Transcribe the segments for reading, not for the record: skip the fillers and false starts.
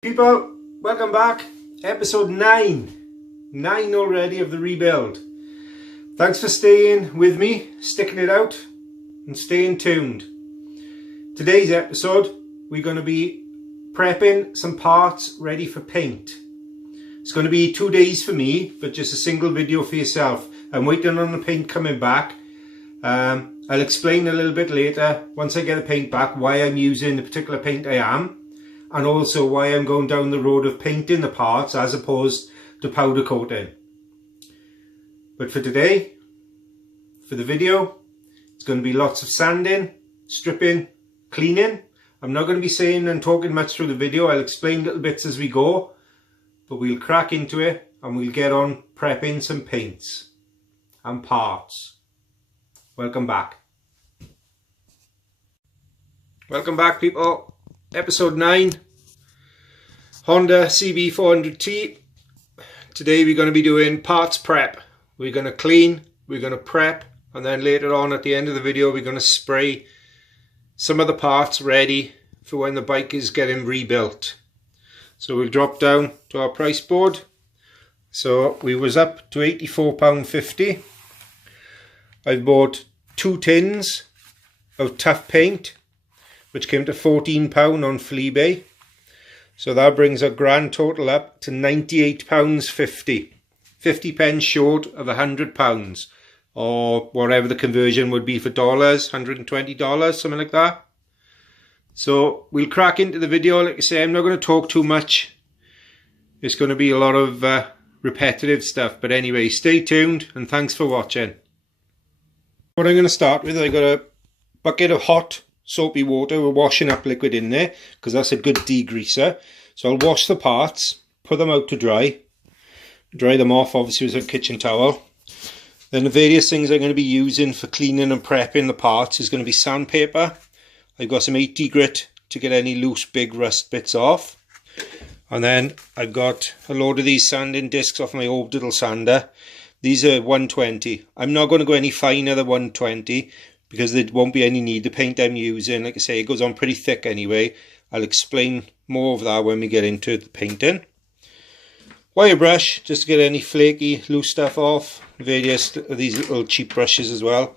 People, welcome back. Episode 9 already of the rebuild. Thanks for staying with me, sticking it out and staying tuned. Today's episode, we're going to be prepping some parts ready for paint. It's going to be 2 days for me, but just a single video for yourself. I'm waiting on the paint coming back. I'll explain a little bit later, once I get the paint back, why I'm using the particular paint I am, and also why I'm going down the road of painting the parts as opposed to powder coating. But for today, for the video, it's going to be lots of sanding, stripping, cleaning. I'm not going to be saying and talking much through the video. I'll explain little bits as we go, but we'll crack into it and we'll get on prepping some paints and parts. Welcome back. Welcome back, people. Episode 9, Honda cb400t. Today we're going to be doing parts prep. We're going to clean, we're going to prep, and then later on at the end of the video we're going to spray some of the parts ready for when the bike is getting rebuilt. So we'll drop down to our price board. So we was up to £84.50. I've bought 2 tins of tough paint, which came to £14 on Fleabay. So that brings our grand total up to £98.50. 50 pence short of £100, or whatever the conversion would be for dollars, $120, something like that. So we'll crack into the video. Like I say, I'm not going to talk too much. It's going to be a lot of repetitive stuff. But anyway, stay tuned and thanks for watching. What I'm going to start with, I got a bucket of hot soapy water with washing up liquid in there, because that's a good degreaser. So I'll wash the parts, put them out to dry them off obviously with a kitchen towel. Then the various things I'm going to be using for cleaning and prepping the parts is going to be sandpaper. I've got some 80 grit to get any loose big rust bits off, and then I've got a load of these sanding discs off my orbital sander. These are 120. I'm not going to go any finer than 120 because there won't be any need. The paint I'm using, like I say, it goes on pretty thick anyway. I'll explain more of that when we get into the painting. Wire brush, just to get any flaky, loose stuff off. Various of these little cheap brushes as well.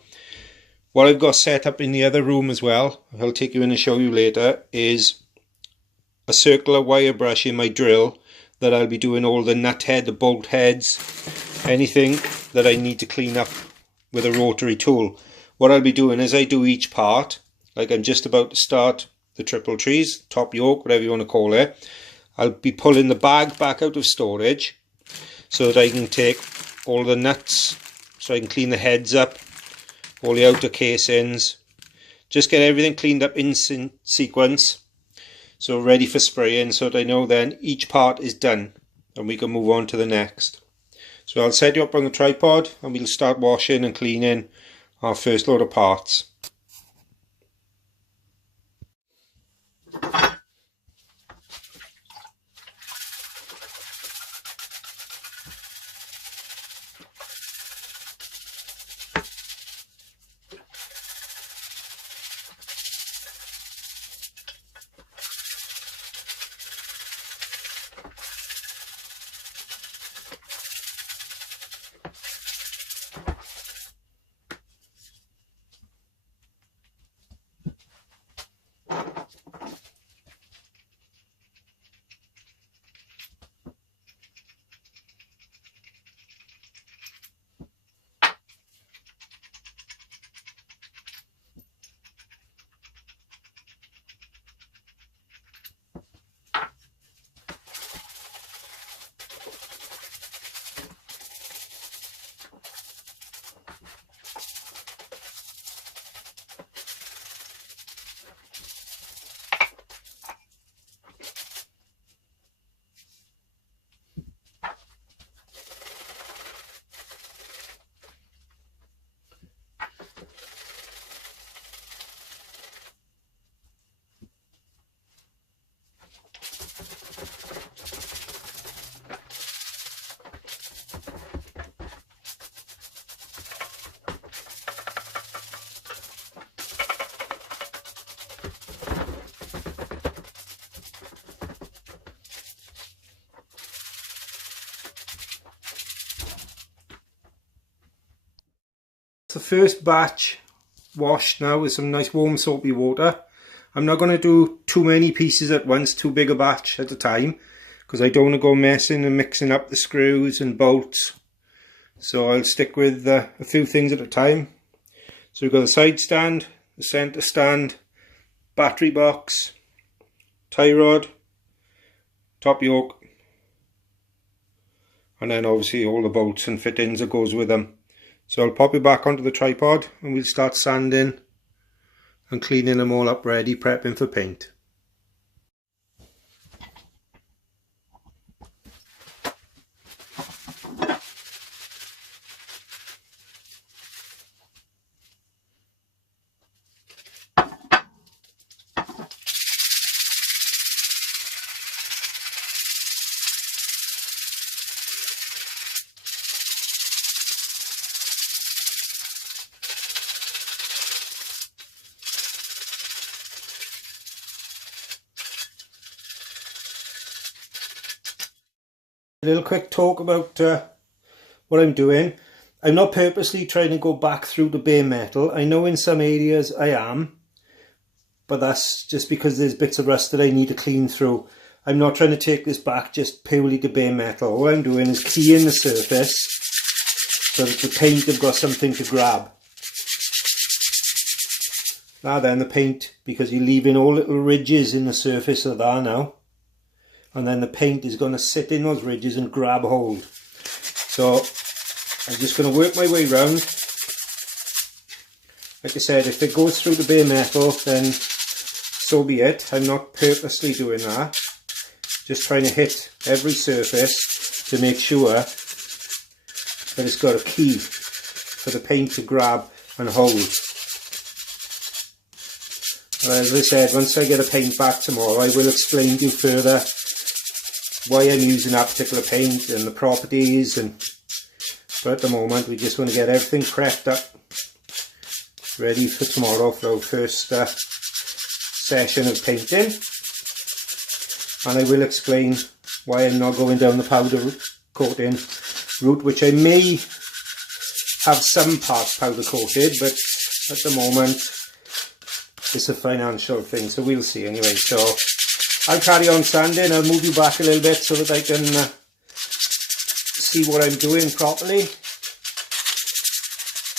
What I've got set up in the other room as well, I'll take you in and show you later, is a circular wire brush in my drill that I'll be doing all the nut head, the bolt heads, anything that I need to clean up with a rotary tool. What I'll be doing is I do each part, like I'm just about to start the triple trees, top yoke, whatever you want to call it. I'll be pulling the bag back out of storage so that I can take all the nuts, so I can clean the heads up, all the outer casings, just get everything cleaned up in sequence, so ready for spraying, so that I know then each part is done and we can move on to the next. So I'll set you up on the tripod and we'll start washing and cleaning our first load of parts. The first batch washed now with some nice warm soapy water. I'm not going to do too many pieces at once, too big a batch at a time, because I don't want to go messing and mixing up the screws and bolts. So I'll stick with a few things at a time. So we've got the side stand, the centre stand, battery box, tie rod, top yoke, and then obviously all the bolts and fittings that goes with them. So I'll pop it back onto the tripod and we'll start sanding and cleaning them all up ready, prepping for paint. A little quick talk about what I'm doing. I'm not purposely trying to go back through the bare metal. I know in some areas I am, but that's just because there's bits of rust that I need to clean through. I'm not trying to take this back just purely to bare metal. All I'm doing is keying the surface so that the paint have got something to grab. Now then the paint, because you're leaving all little ridges in the surface of that now. And then the paint is going to sit in those ridges and grab hold. So I'm just going to work my way round. Like I said, if it goes through the bare metal, then so be it. I'm not purposely doing that. Just trying to hit every surface to make sure that it's got a key for the paint to grab and hold. As I said, once I get a paint back tomorrow, I will explain to you further why I'm using that particular paint and the properties, but at the moment we just want to get everything prepped up ready for tomorrow for our first session of painting. And I will explain why I'm not going down the powder coating route, which I may have some parts powder coated, but at the moment it's a financial thing, so we'll see anyway. So I'll carry on sanding. I'll move you back a little bit so that I can see what I'm doing properly,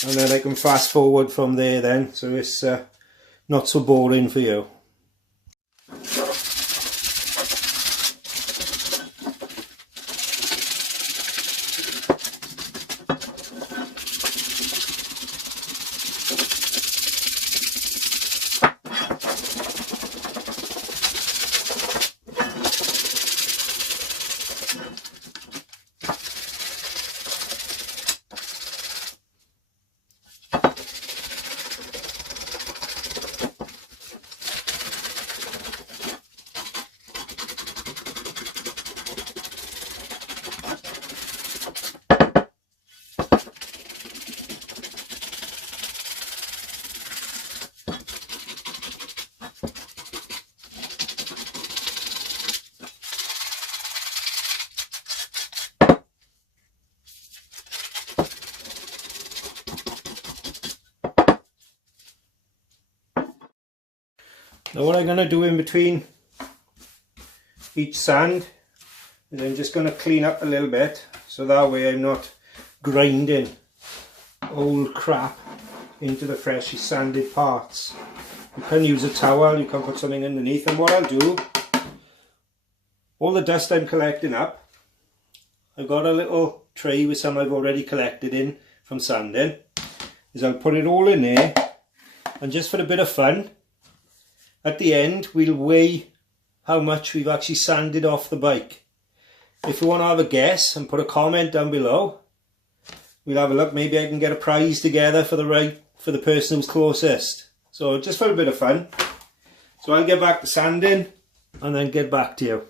and then I can fast forward from there then, so it's not so boring for you. Now what I'm going to do in between each sand is I'm just going to clean up a little bit, so that way I'm not grinding old crap into the freshly sanded parts. You can use a towel, you can put something underneath, and what I'll do, all the dust I'm collecting up, I've got a little tray with some I've already collected in from sanding, is I'll put it all in there, and just for a bit of fun, at the end we'll weigh how much we've actually sanded off the bike. If you want to have a guess and put a comment down below, we'll have a look. Maybe I can get a prize together for the person who's closest. So just for a bit of fun. So I'll get back to sanding and then get back to you.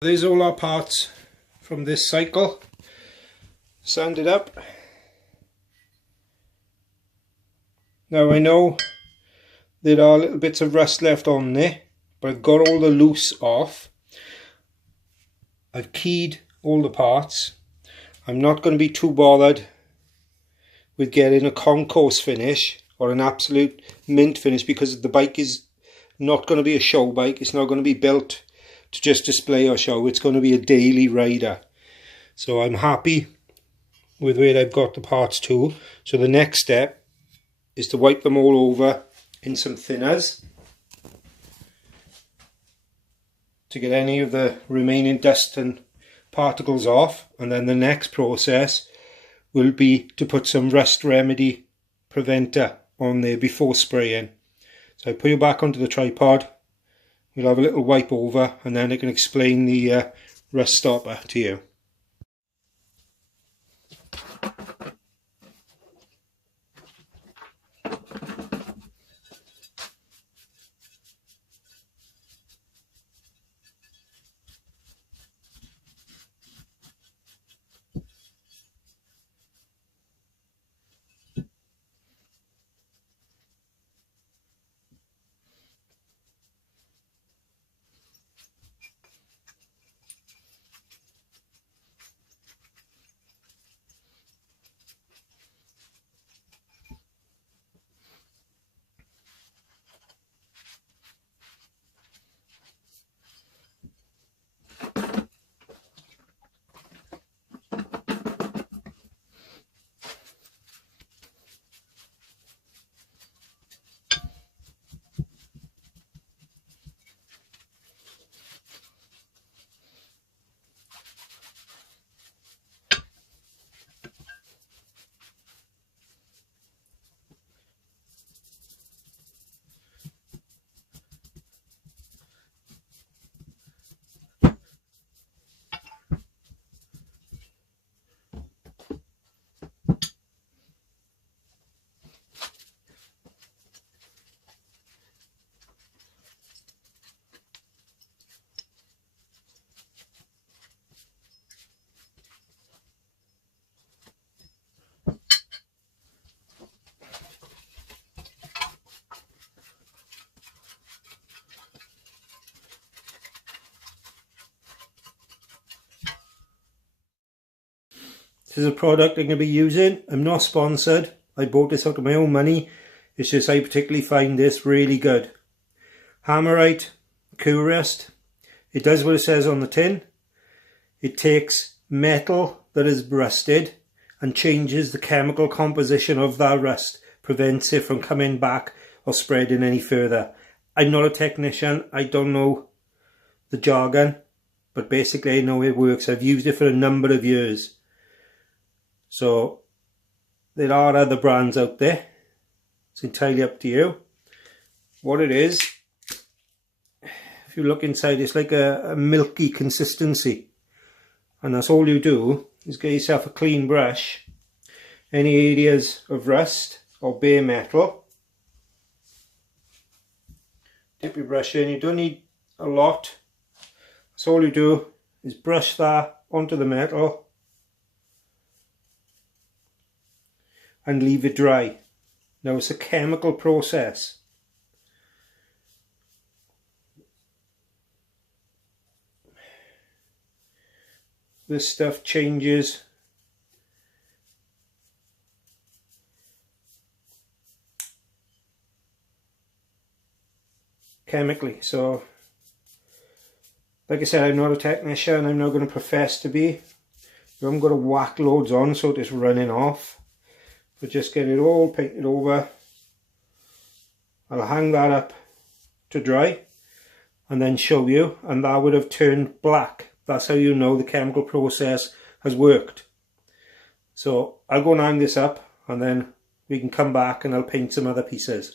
There's all our parts from this cycle, sanded up. Now I know there are little bits of rust left on there, but I've got all the loose off. I've keyed all the parts. I'm not going to be too bothered with getting a concourse finish or an absolute mint finish, because the bike is not going to be a show bike. It's not going to be built to just display or show. It's going to be a daily rider. So I'm happy with where I've got the parts to. So the next step is to wipe them all over in some thinners to get any of the remaining dust and particles off, and then the next process will be to put some rust remedy preventer on there before spraying. So I put it back onto the tripod, we'll have a little wipe over, and then I can explain the rust stopper to you. This is a product I'm going to be using. I'm not sponsored. I bought this out of my own money. It's just I particularly find this really good. Hammerite Q-Rust. It does what it says on the tin. It takes metal that is rusted and changes the chemical composition of that rust. Prevents it from coming back or spreading any further. I'm not a technician. I don't know the jargon. But basically I know it works. I've used it for a number of years. So there are other brands out there. It's entirely up to you. What it is, if you look inside, it's like a milky consistency. And that's all you do is get yourself a clean brush. Any areas of rust or bare metal, dip your brush in. You don't need a lot. So all you do is brush that onto the metal and leave it dry. Now it's a chemical process. This stuff changes chemically. So like I said, I'm not a technician. I'm not going to profess to be. I'm going to whack loads on so it's running off. But just get it all painted over. I'll hang that up to dry and then show you, and that would have turned black. That's how you know the chemical process has worked. So I'll go and hang this up and then we can come back and I'll paint some other pieces.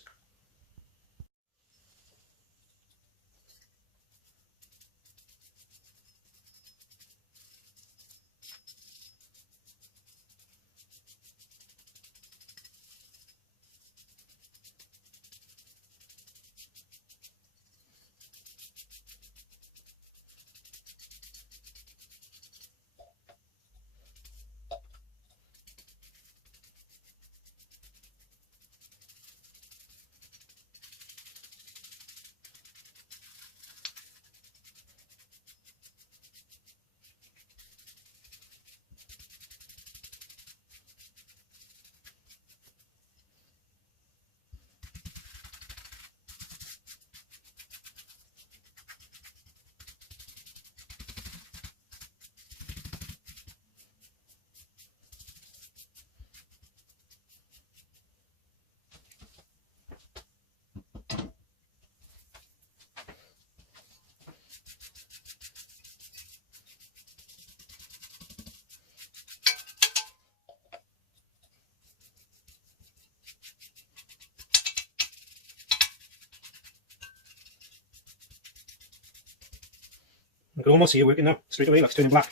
I can almost see it working now. Straight away, that's turning black.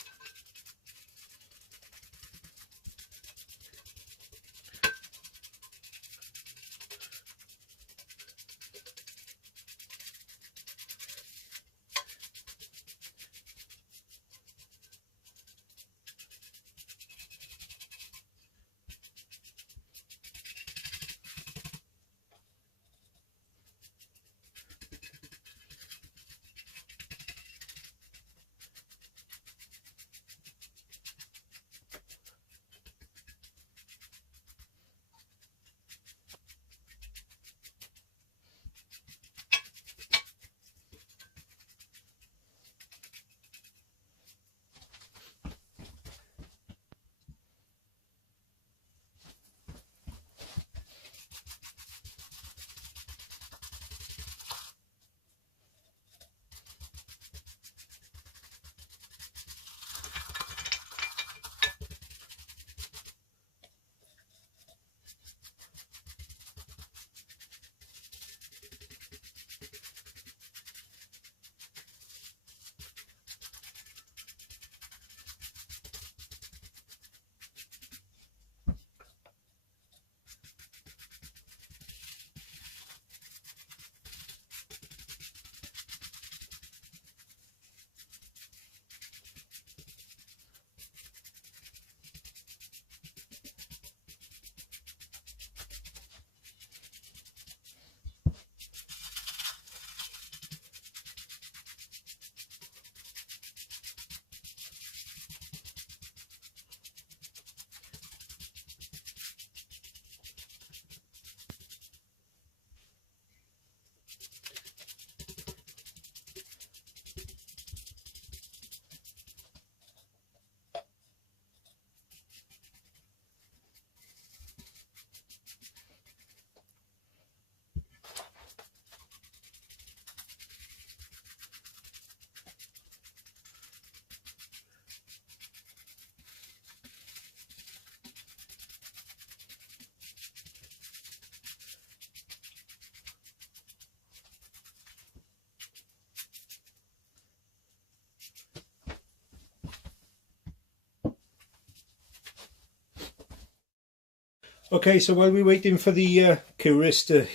Okay, so while we're waiting for the curious to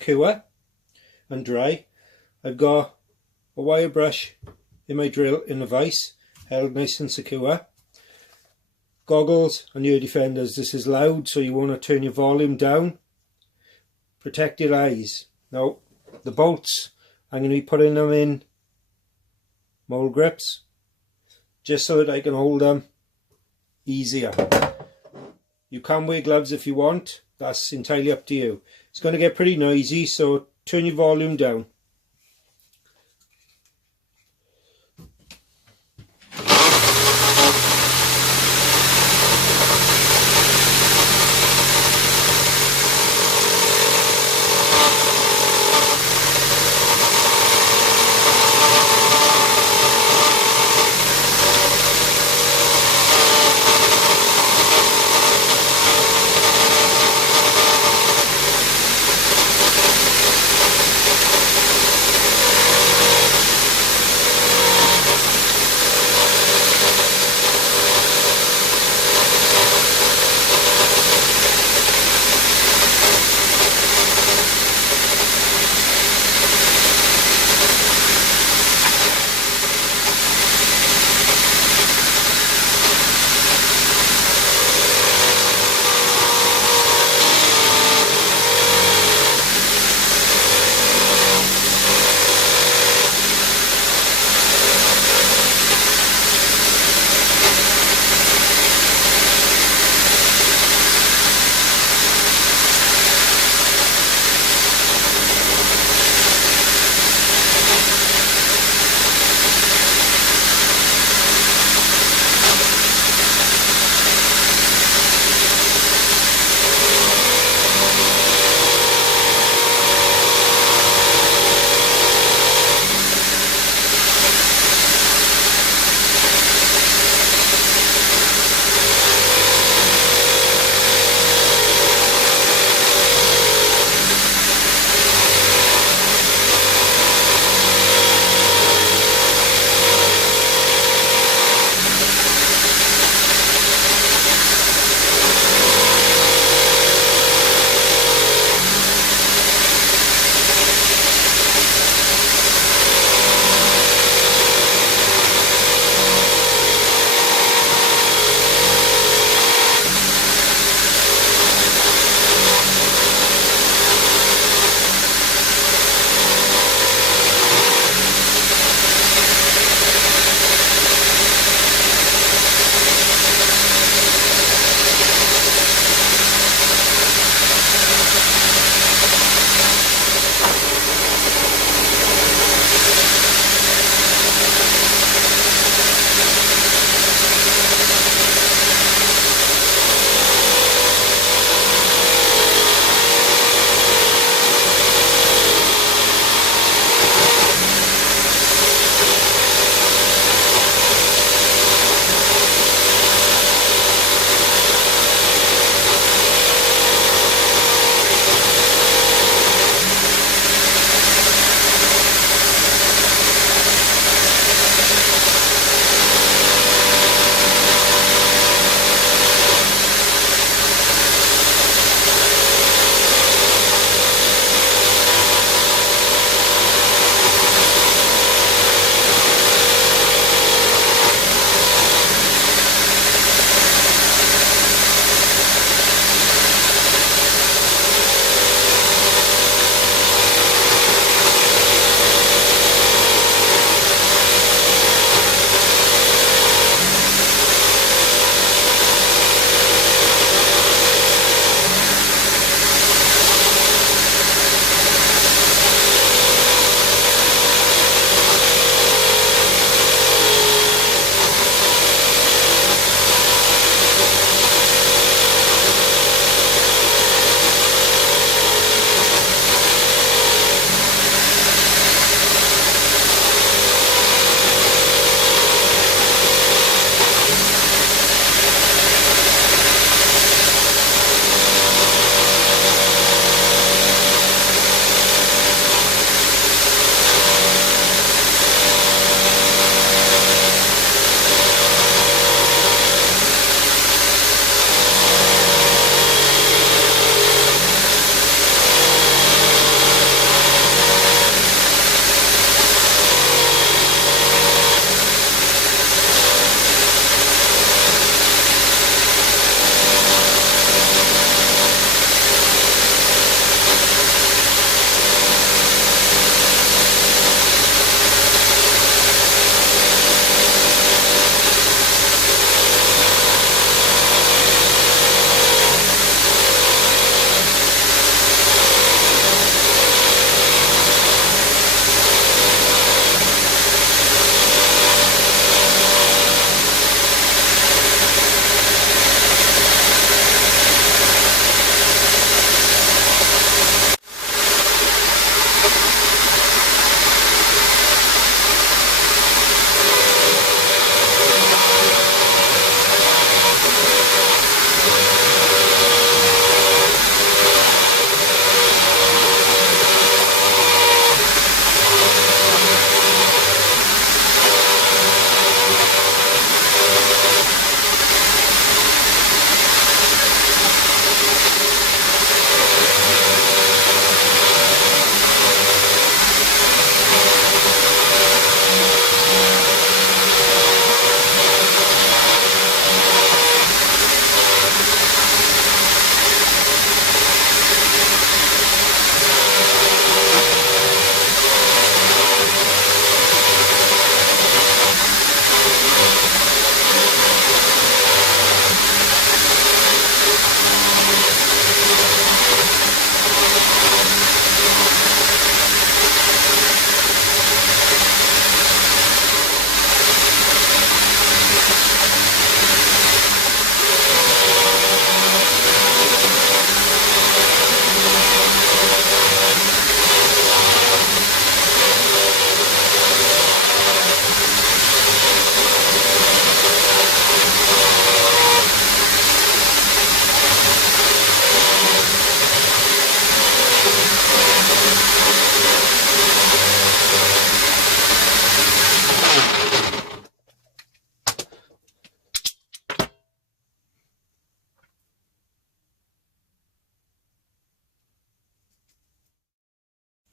cure and dry, I've got a wire brush in my drill in the vise, held nice and secure. Goggles and ear defenders. This is loud, so you want to turn your volume down. Protect your eyes. Now, the bolts, I'm going to be putting them in mold grips, just so that I can hold them easier. You can wear gloves if you want, that's entirely up to you. It's going to get pretty noisy, so turn your volume down.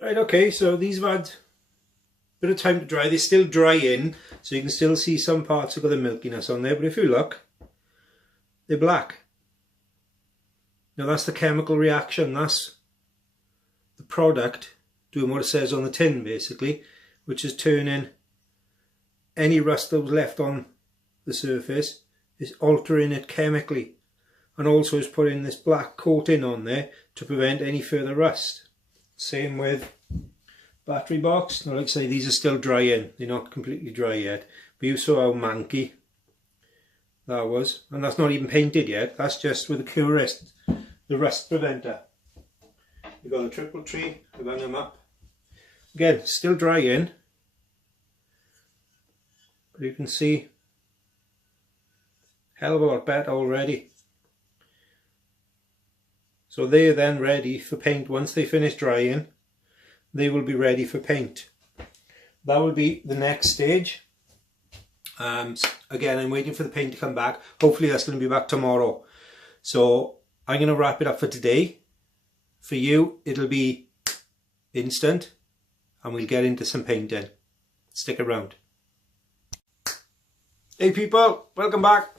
Right, okay, so these have had a bit of time to dry. They still dry in, so you can still see some parts have got the milkiness on there, but if you look, they're black. Now that's the chemical reaction, that's the product doing what it says on the tin basically, which is turning any rust that was left on the surface, is altering it chemically, and also is putting this black coating on there to prevent any further rust. Same with battery box. Now like I say, these are still dry in, they're not completely dry yet, but you saw how manky that was, and that's not even painted yet, that's just with the Curist, the rust preventer. You've got the triple tree, I've hung them up. Again, still dry in, but you can see hell of a lot better already. So they're then ready for paint. Once they finish drying, they will be ready for paint. That will be the next stage. Again, I'm waiting for the paint to come back. Hopefully that's going to be back tomorrow. So I'm going to wrap it up for today. For you, it'll be instant, and we'll get into some painting. Stick around. Hey people, welcome back.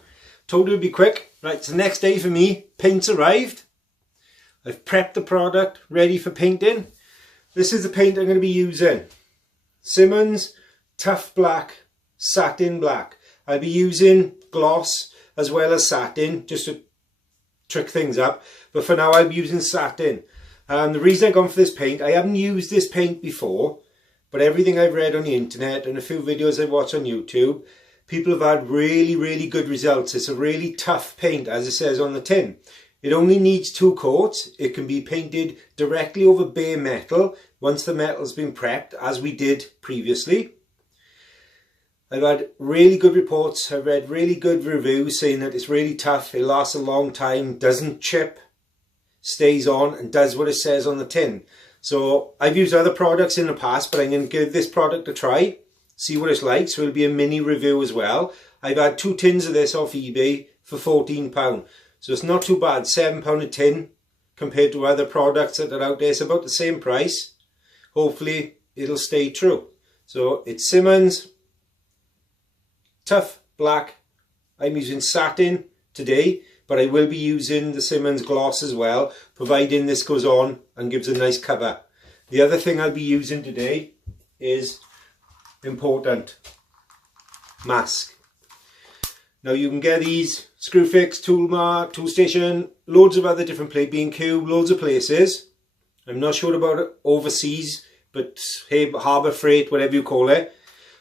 Told you it'd be quick. Right, it's the next day for me. Paint's arrived. I've prepped the product, ready for painting. This is the paint I'm going to be using. Simmons Tough Black, Satin Black. I'll be using gloss as well as satin, just to trick things up. But for now, I'll be using satin. The reason I've gone for this paint, I haven't used this paint before, but everything I've read on the internet and a few videos I've watched on YouTube, people have had really good results. It's a really tough paint, as it says on the tin. It only needs 2 coats. It can be painted directly over bare metal once the metal's been prepped, as we did previously. I've had really good reports. I've read really good reviews saying that it's really tough, it lasts a long time, doesn't chip, stays on, and does what it says on the tin. So I've used other products in the past, but I'm going to give this product a try, see what it's like. So it'll be a mini review as well. I've had 2 tins of this off eBay for £14. So it's not too bad, £7 a tin compared to other products that are out there. It's about the same price. Hopefully it'll stay true. So it's Simmons Tough Black. I'm using satin today, but I will be using the Simmons gloss as well, providing this goes on and gives a nice cover. The other thing I'll be using today is important, mask. Now you can get these Screwfix, Toolmark, Toolstation, loads of other different places, B&Q, loads of places. I'm not sure about it overseas, but hey, Harbour Freight, whatever you call it.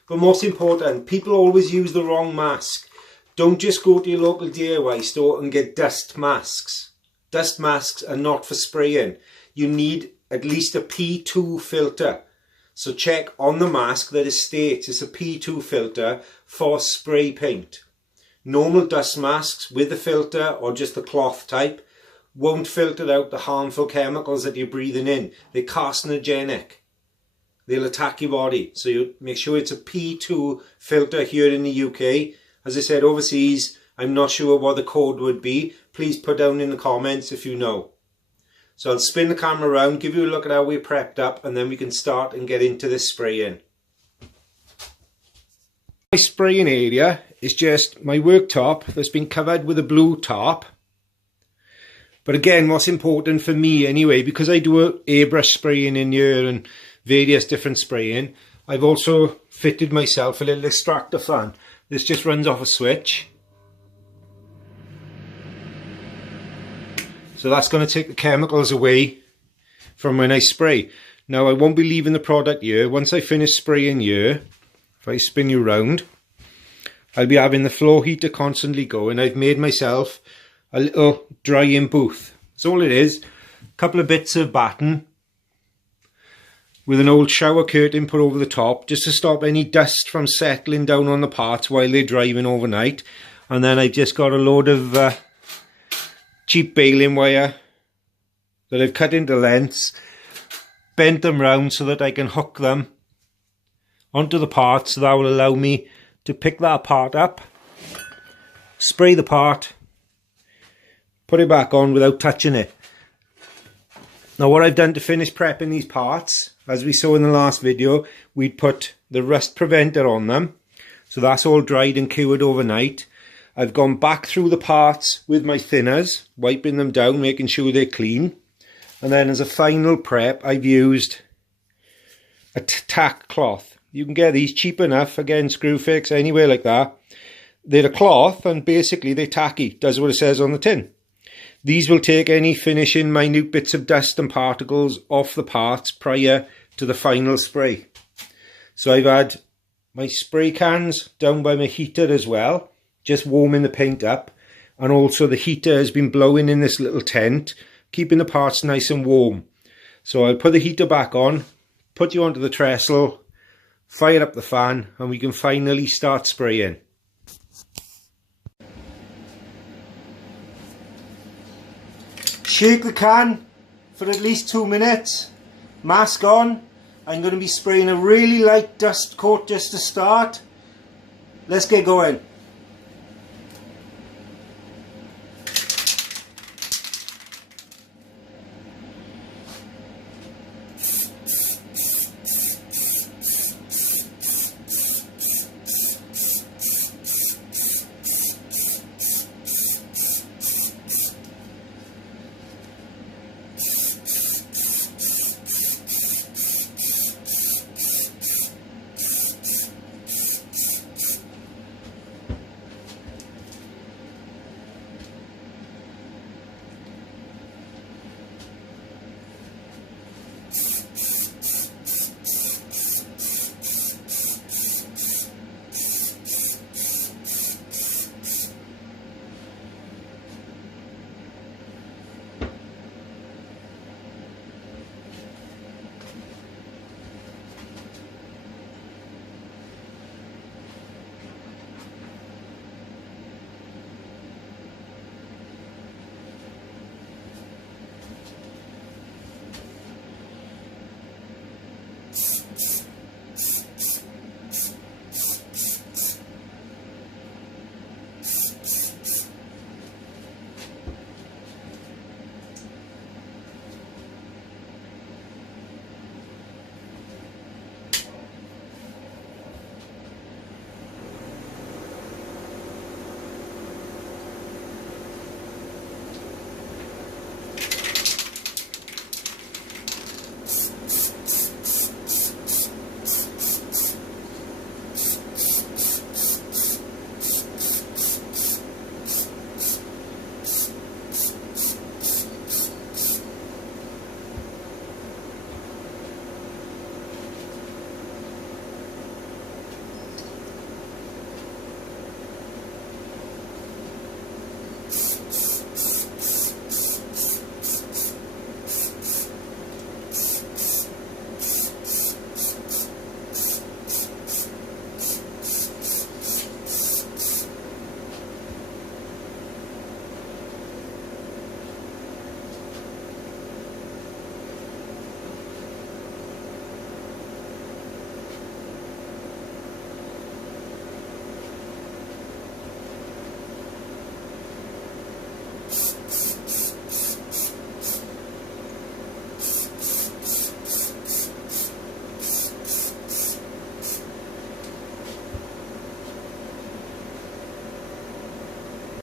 But most important, people always use the wrong mask. Don't just go to your local DIY store and get dust masks. Dust masks are not for spraying. You need at least a P2 filter. So check on the mask that it states it's a P2 filter for spray paint. Normal dust masks with the filter or just the cloth type won't filter out the harmful chemicals that you're breathing in. They're carcinogenic. They'll attack your body. So you make sure it's a P2 filter here in the UK. As I said, overseas, I'm not sure what the code would be. Please put down in the comments if you know. So I'll spin the camera around, give you a look at how we're prepped up, and then we can start and get into this spraying. My spraying area is just my worktop that's been covered with a blue tarp. But again, what's important for me anyway, because I do airbrush spraying in here and various different spraying, I've also fitted myself a little extractor fan. This just runs off a switch. So that's going to take the chemicals away from when I spray. Now I won't be leaving the product here. Once I finish spraying here, if I spin you round, I'll be having the floor heater constantly going. I've made myself a little drying booth. That's all it is. A couple of bits of batten with an old shower curtain put over the top just to stop any dust from settling down on the parts while they're drying overnight. And then I've just got a load of cheap baling wire that I've cut into lengths, bent them round so that I can hook them onto the part, so that will allow me to pick that part up, spray the part, put it back on without touching it. Now what I've done to finish prepping these parts, as we saw in the last video, we'd put the rust preventer on them. So that's all dried and cured overnight. I've gone back through the parts with my thinners, wiping them down, making sure they're clean. And then as a final prep, I've used a tack cloth. You can get these cheap enough, again, Screwfix, anywhere like that. They're a cloth and basically they're tacky, does what it says on the tin. These will take any finishing minute bits of dust and particles off the parts prior to the final spray. So I've had my spray cans down by my heater as well, just warming the paint up. And also the heater has been blowing in this little tent, keeping the parts nice and warm. So I'll put the heater back on, put you onto the trestle, fire up the fan, and we can finally start spraying. Shake the can for at least 2 minutes, mask on. I'm going to be spraying a really light dust coat just to start. Let's get going.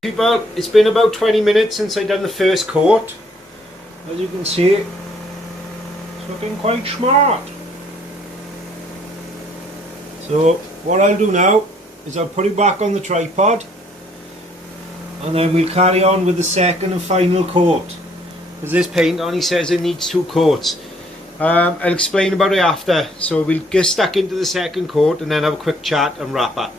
People, it's been about 20 minutes since I done the first coat. As you can see, it's looking quite smart. So what I'll do now is I'll put it back on the tripod and then we'll carry on with the second and final coat. Because this paint only says it needs 2 coats. I'll explain about it after. So we'll get stuck into the second coat and then have a quick chat and wrap up.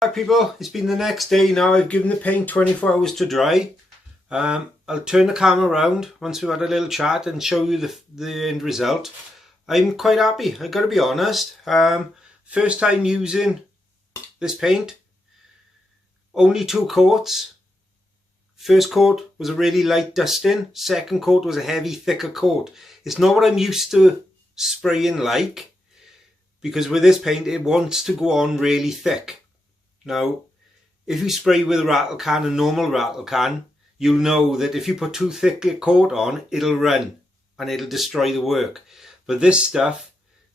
Hi people, it's been the next day now. I've given the paint 24 hours to dry. I'll turn the camera around once we've had a little chat and show you the end result. I'm quite happy, I've got to be honest. First time using this paint, only 2 coats. First coat was a really light dusting, second coat was a heavy thicker coat. It's not what I'm used to spraying like, because with this paint it wants to go on really thick. Now, if you spray with a rattle can, a normal rattle can, you'll know that if you put too thick a coat on, it'll run and it'll destroy the work. But this stuff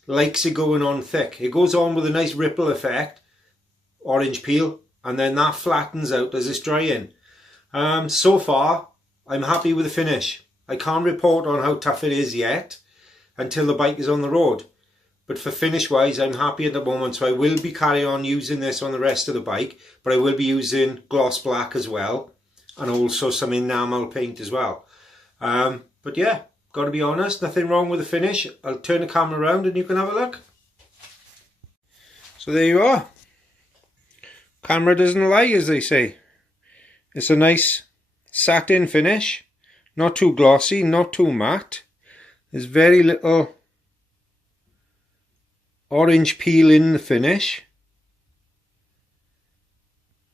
likes it going on thick. It goes on with a nice ripple effect, orange peel, and then that flattens out as it's drying. So far, I'm happy with the finish. I can't report on how tough it is yet until the bike is on the road. But for finish wise, I'm happy at the moment, so I will be carrying on using this on the rest of the bike, but I will be using gloss black as well, and also some enamel paint as well. But yeah, got to be honest, nothing wrong with the finish. I'll turn the camera around and you can have a look. So there you are. Camera doesn't lie, as they say. It's a nice satin finish, not too glossy, not too matte. There's very little orange peel in the finish,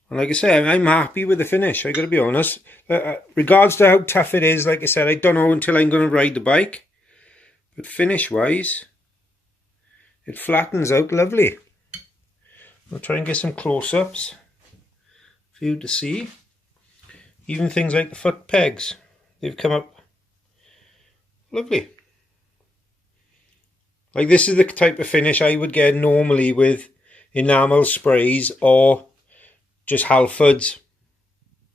and like I say, I'm happy with the finish. I got to be honest. Regards to how tough it is, like I said, I don't know until I'm going to ride the bike, but finish wise it flattens out lovely. I'll try and get some close-ups for you to see. Even things like the foot pegs, they've come up lovely. Like, this is the type of finish I would get normally with enamel sprays or just Halford's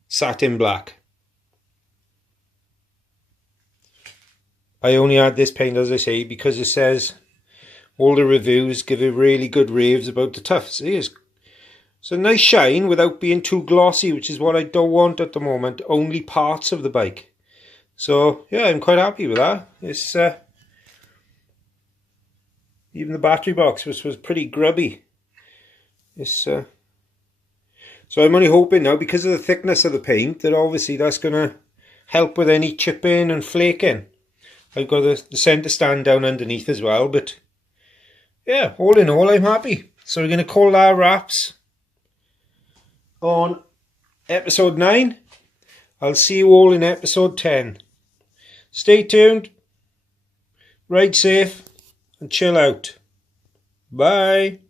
satin black. I only add this paint, as I say, because it says all the reviews give it really good raves about the tough. See, it's a nice shine without being too glossy, which is what I don't want at the moment. Only parts of the bike. So yeah, I'm quite happy with that. It's even the battery box, which was pretty grubby. So I'm only hoping now, because of the thickness of the paint, that obviously that's going to help with any chipping and flaking. I've got the centre stand down underneath as well, but yeah, all in all, I'm happy. So we're going to call that wraps on episode 9. I'll see you all in episode 10. Stay tuned, ride safe, and chill out. Bye.